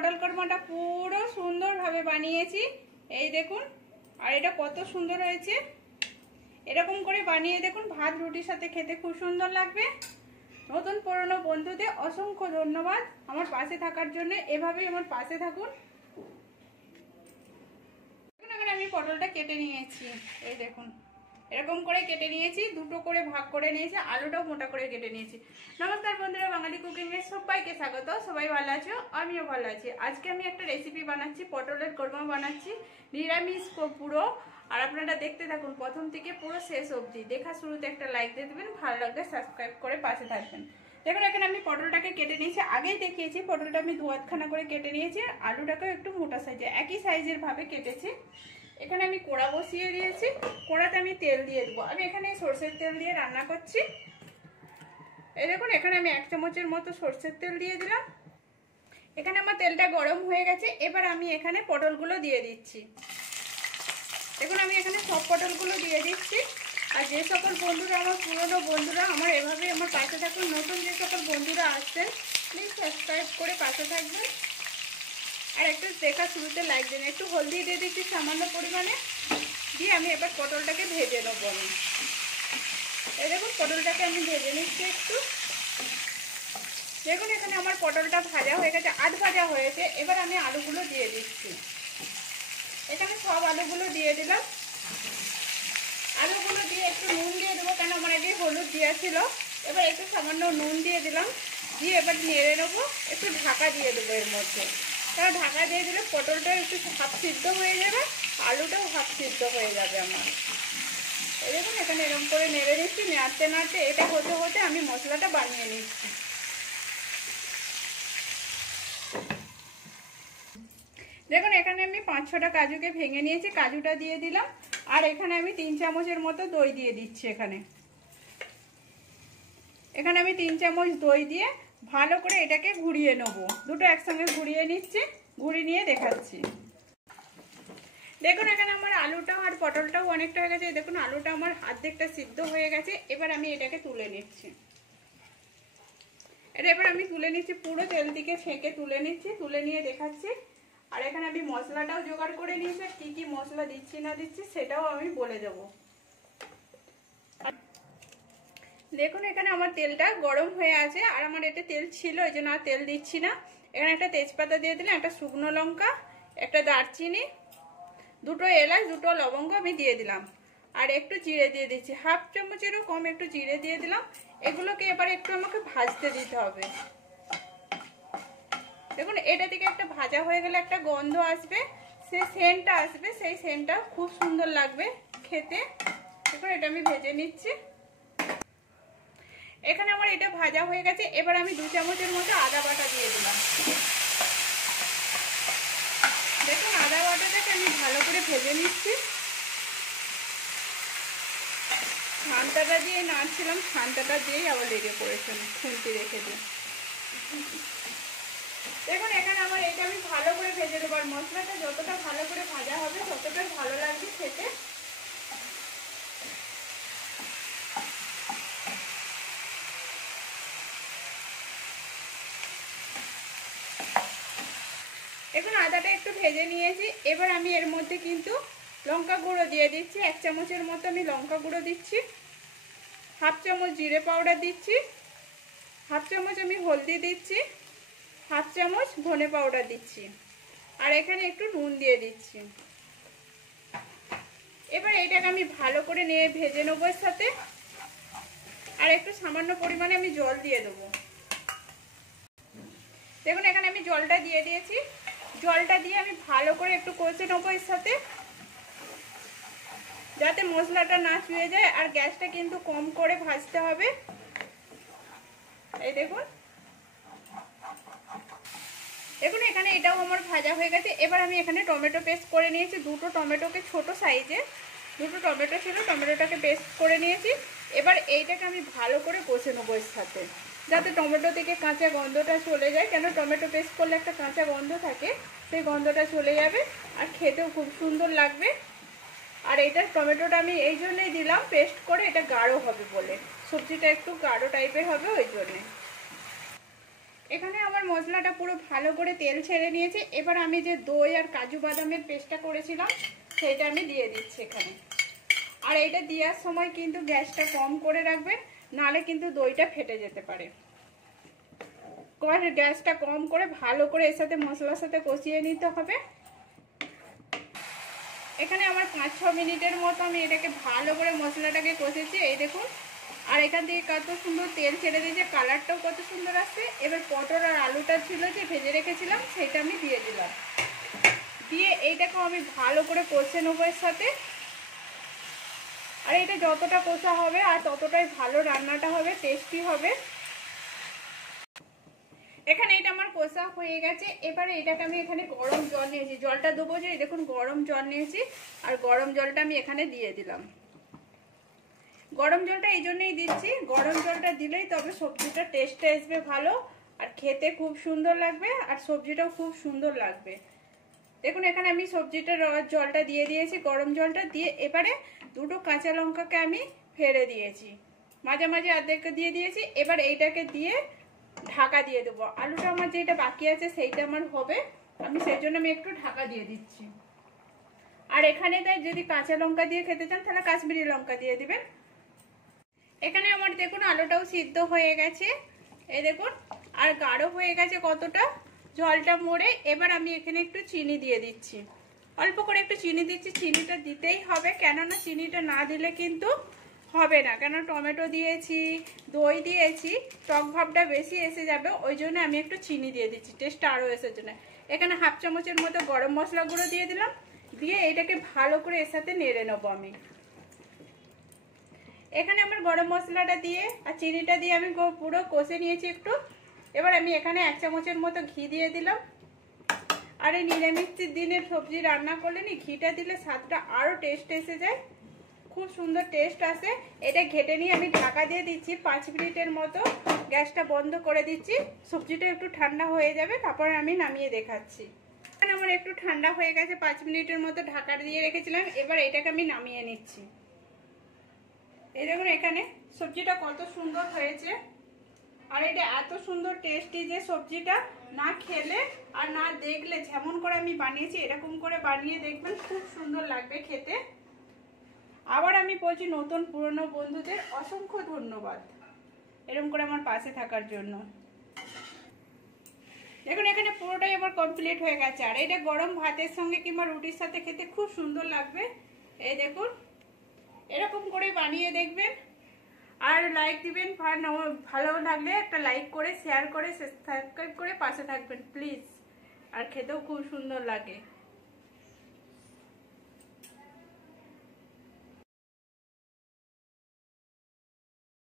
পটল কোরমাটা পুরো সুন্দরভাবে বানিয়েছি, এই দেখুন। আর এটা কত সুন্দর হয়েছে, এরকম করে বানিয়ে দেখুন, ভাত রুটির সাথে খেতে খুব সুন্দর লাগবে। নতুন পুরনো বন্ধুদের অসংখ্য ধন্যবাদ আমার পাশে থাকার জন্য, এভাবেই আমার পাশে থাকুন। এখন আমি পটলটা কেটে নিয়েছি, এই দেখুন এরকম করে কেটে নিয়েছি, দুটো করে ভাগ করে নিয়েছি, আলুটাও মোটা করে কেটে নিয়েছি। নমস্কার বন্ধুরা, বাঙালি কুকিংয়ে সবাইকে স্বাগত। সবাই ভালো আছো, আমিও ভালো আছি। আজকে আমি একটা রেসিপি বানাচ্ছি, পটলের কোরমা বানাচ্ছি, নিরামিষ পুরো। আর আপনারা দেখতে থাকুন প্রথম থেকে পুরো শেষ অবধি। দেখা শুরুতে একটা লাইক দিয়ে দেবেন, ভালো লাগলে সাবস্ক্রাইব করে পাশে থাকবেন। দেখুন এখানে আমি পটলটাকে কেটে নিয়েছি, আগেই দেখিয়েছি। পটলটা আমি 2-8খানা করে কেটে নিয়েছি, আলুটাকেও একটু মোটা সাইজে একই সাইজের ভাবে কেটেছি। এখানে আমি কড়া বসিয়ে দিয়েছি, কড়াতে আমি তেল দিয়ে দেবো। আমি এখানে সরষের তেল দিয়ে রান্না করছি। এই দেখুন এখানে আমি 1 চামচের মতো সরষের তেল দিয়ে দিলাম। এখানে আমার তেলটা গরম হয়ে গেছে, এবার আমি এখানে পটলগুলো দিয়ে দিচ্ছি। দেখুন আমি এখানে সব পটলগুলো দিয়ে দিচ্ছি। আর যে সকল বন্ধুরা আমার পুরনো বন্ধুরা আমার এভাবে আমার পাশে থাকুন, নতুন যে সকল বন্ধুরা আসছেন প্লিজ সাবস্ক্রাইব করে পাশে থাকবেন। আর একটু দেখা শুরুতে লাইক দিন। একটু হলদি দিয়ে দিচ্ছি সামান্য পরিমাণে, দিয়ে আমি এবার পটলটাকে ভেজে নেবো। আমি এই দেখুন পটলটাকে আমি ভেজে নিচ্ছি একটু। দেখুন এখানে আমার পটলটা ভাজা হয়ে গেছে, আধ ভাজা হয়েছে। এবার আমি আলুগুলো দিয়ে দিচ্ছি। এখানে সব আলুগুলো দিয়ে দিলাম। আলুগুলো দিয়ে একটু নুন দিয়ে দেবো, কেন আমার এটি হলুদ দেওয়া ছিল। এবার একটু সামান্য নুন দিয়ে দিলাম, দিয়ে এবার নেড়ে নেবো। একটু ঢাকা দিয়ে দেবো এর মধ্যে, কারণ ঢাকা দিয়ে দিলে পটলটা একটু হাফ সিদ্ধ হয়ে যাবে, আলুটাও হাফ সিদ্ধ হয়ে যাবে আমার। এই দেখুন এখানে এরকম করে নেড়ে নিচ্ছি, নাড়তে নাড়তে এটা হতে হতে আমি মশলাটা বানিয়ে নিচ্ছি। দেখুন এখানে আমি 5-6টা কাজুকে ভেঙে নিয়েছি, কাজুটা দিয়ে দিলাম। আর এখানে আমি 3 চামচের মতো দই দিয়ে দিচ্ছি। এখানে আমি 3 চামচ দই দিয়ে ভালো করে এটাকে ঘুরিয়ে নেব। দুটো একসঙ্গে ঘুরিয়ে নিচ্ছি, ঘুরিয়ে নিয়ে দেখাচ্ছি। দেখুন এখানে আমার আলুটাও আর পটলটাও অনেকটা হয়ে গেছে। দেখুন আলুটা আমার অর্ধেকটা সিদ্ধ হয়ে গেছে। এবার আমি এটাকে তুলে নিচ্ছি। এবার আমি তুলে নিচ্ছি, পুরো তেল থেকে ছেঁকে তুলে নিচ্ছি, তুলে নিয়ে দেখাচ্ছি। আর এখানে আমি মশলাটাও জোগাড় করে নিয়েছি, কি কি মশলা দিচ্ছি না দিচ্ছি সেটাও আমি বলে দেব। দেখুন এখানে আমার তেলটা গরম হয়ে আছে, আর আমার এটা তেল ছিল এই জন্য আর তেল দিচ্ছি না। এখানে একটা তেজপাতা দিয়ে দিলাম, একটা শুকনো লঙ্কা, একটা দারচিনি, 2টো এলাচ, 2টো লবঙ্গ আমি দিয়ে দিলাম। আর একটু জিরে দিয়ে দিচ্ছি, হাফ চামচেরও কম একটু জিরে দিয়ে দিলাম। এগুলোকে এবার একটু আমাকে ভাজতে দিতে হবে। দেখুন এটা থেকে একটা ভাজা হয়ে গেলে একটা গন্ধ আসবে, সেই সেন্টটা আসবে, সেই সেন্টটা খুব সুন্দর লাগবে খেতে। দেখুন এটা আমি ভেজে নিচ্ছি। এখানে আমার এটা ভাজা হয়ে গেছে। এবার আমি 2 চামচের মতো আদা বাটা দিয়ে দিলাম। দেখুন আদা বাটাটাকে আমি ভালো করে ভেজে নিচ্ছি। ছানটাটা দিয়ে নাড়ছিলাম, ছানটাটা দিয়েই আবার লেগে পড়েছে, খুন্তি রেখে দিয়ে। দেখুন এখানে আমার এটা আমি ভালো করে ভেজে দেবো। আর মশলাটা যতটা ভালো করে ভাজা হবে ততটা ভালো লাগবে খেতে। এখন আদাটা একটু ভেজে নিয়েছি। এবার আমি এর মধ্যে কিন্তু লঙ্কা গুঁড়ো দিয়ে দিচ্ছি। 1 চামচের মতো আমি লঙ্কা গুঁড়ো দিচ্ছি, হাফ চামচ জিরে পাউডার দিচ্ছি, হাফ চামচ আমি হলদি দিচ্ছি, হাফ চামচ ধনে পাউডার দিচ্ছি, আর এখানে একটু নুন দিয়ে দিচ্ছি। এবার এটাকে আমি ভালো করে নিয়ে ভেজে নেবো এর সাথে। আর একটু সামান্য পরিমাণে আমি জল দিয়ে দেবো। দেখুন এখানে আমি জলটা দিয়ে দিয়েছি। জলটা দিয়ে আমি ভালো করে একটু কষে নেবো এর সাথে, যাতে মশলাটা না চুয়ে যায়। আর গ্যাসটা কিন্তু কম করে ভাজতে হবে। এই দেখুন দেখুন এখানে এটাও আমার ভাজা হয়ে গেছে। এবার আমি এখানে টমেটো পেস্ট করে নিয়েছি, 2টো টমেটোকে ছোট সাইজে 2টো টমেটো ছিল, টমেটোটাকে পেস্ট করে নিয়েছি। এবার এইটাকে আমি ভালো করে কষে নেবো এর সাথে, যাতে টমেটো থেকে কাঁচা গন্ধটা চলে যায়। কেন টমেটো পেস্ট করলে একটা কাঁচা গন্ধ থাকে, সেই গন্ধটা চলে যাবে আর খেতেও খুব সুন্দর লাগবে। আর এইটা টমেটোটা আমি এই জন্যই দিলাম পেস্ট করে, এটা গাঢ় হবে বলে, সবজিটা একটু গাঢ় টাইপের হবে ওই জন্যে। এখানে আমার মশলাটা পুরো ভালো করে তেল ছেড়ে নিয়েছে। এবার আমি যে দই আর কাজু বাদামের পেস্টটা করেছিলাম সেটা আমি দিয়ে দিচ্ছি এখানে। আর এইটা দেওয়ার সময় কিন্তু গ্যাসটা কম করে রাখবেন, নাহলে কিন্তু দইটা ফেটে যেতে পারে। গ্যাসটা কম করে ভালো করে এর সাথে মশলার সাথে কষিয়ে নিতে হবে। এখানে আমার 5-6 মিনিটের মতো আমি এটাকে ভালো করে মশলাটাকে কষেছি, এই দেখুন। আর এখান থেকে কত সুন্দর তেল ছেড়ে দিয়েছে, কালারটাও কত সুন্দর আসছে। এবার পটল আর আলুটা ছিল যে ভেজে রেখেছিলাম সেটা আমি দিয়ে দিলাম। দিয়ে এইটাকেও আমি ভালো করে কষে নেবো এর সাথে। আর এটা যতটা কষা হবে আর ততটাই ভালো রান্নাটা হবে, টেস্টি হবে। এখানে এটা আমার কষা হয়ে গেছে। এবারে এটাকে আমি এখানে গরম জল নিয়েছি, জলটা দেবো যে দেখুন গরম জল নিয়েছি। আর গরম জলটা আমি এখানে দিয়ে দিলাম। গরম জলটা এই জন্যই দিচ্ছি, গরম জলটা দিলেই তবে সবজিটা টেস্টটা আসবে ভালো, আর খেতে খুব সুন্দর লাগবে, আর সবজিটাও খুব সুন্দর লাগবে। দেখুন এখানে আমি সবজিটার জলটা দিয়ে দিয়েছি, গরম জলটা দিয়ে। এবারে দুটো কাঁচা লঙ্কাকে আমি ফেলে দিয়েছি, মাঝে মাঝে অর্ধেক দিয়ে দিয়েছি। এবার এইটাকে দিয়ে ঢাকা দিয়ে দেবো। আলুটা আমার যেটা বাকি আছে সেইটা আমার হবে, আমি সেই জন্য আমি একটু ঢাকা দিয়ে দিচ্ছি। আর এখানে তাই যদি কাঁচা লঙ্কা দিয়ে খেতে চান তাহলে কাশ্মীরি লঙ্কা দিয়ে দিবেন। এখানে আমার দেখুন আলুটাও সিদ্ধ হয়ে গেছে, এই দেখুন। আর গাঢ় হয়ে গেছে কতটা, জলটা মরে। এবার আমি এখানে একটু চিনি দিয়ে দিচ্ছি, অল্প করে একটু চিনি দিচ্ছি। চিনিটা দিতেই হবে, কেননা চিনিটা না দিলে কিন্তু হবে না, কেন টমেটো দিয়েছি, দই দিয়েছি, টক ভাবটা বেশি এসে যাবে, ওই জন্য আমি একটু চিনি দিয়ে দিচ্ছি, টেস্টটা আরও এসে জন্য। এখানে 1/2 চামচের মতো গরম মশলা গুঁড়ো দিয়ে দিলাম। দিয়ে এটাকে ভালো করে এর সাথে নেড়ে নেবো আমি। এখানে আমার গরম মশলাটা দিয়ে আর চিনিটা দিয়ে আমি পুরো কষে নিয়েছি একটু। এবার আমি এখানে 1 চামচের মতো ঘি দিয়ে দিলাম। আর এই নিরামিষ দিনের সবজি রান্না করলে ঘিটা দিলে স্বাদটা আরও টেস্ট এসে যায়, খুব সুন্দর টেস্ট আসে। এটা ঘেটে নিয়ে আমি ঢাকা দিয়ে দিচ্ছি 5 মিনিটের মতো। গ্যাসটা বন্ধ করে দিচ্ছি, সবজিটা একটু ঠান্ডা হয়ে যাবে, তারপরে আমি নামিয়ে দেখাচ্ছি। আমার একটু ঠান্ডা হয়ে গেছে, 5 মিনিটের মতো ঢাকা দিয়ে রেখেছিলাম। এবার এটাকে আমি নামিয়ে নিচ্ছি। এই দেখুন এখানে সবজিটা কত সুন্দর হয়েছে। আর এটা এত সুন্দর টেস্টি যে সবজিটা না খেলে আর না দেখলে, যেমন করে আমি বানিয়েছি এরকম করে বানিয়ে দেখবেন, খুব সুন্দর লাগবে খেতে। আবার আমি বলছি নতুন পুরনো বন্ধুদের অসংখ্য ধন্যবাদ এরকম করে আমার পাশে থাকার জন্য। দেখুন এখানে পুরোটাই আমার কমপ্লিট হয়ে গেছে। আর এটা গরম ভাতের সঙ্গে কিংবা রুটির সাথে খেতে খুব সুন্দর লাগবে। এই দেখুন এরকম করে বানিয়ে দেখবেন। আর লাইক দিবেন, ভালো লাগলে একটা লাইক করে, শেয়ার করে, সাবস্ক্রাইব করে পাশে থাকবেন প্লিজ। আর খেতেও খুব সুন্দর লাগে।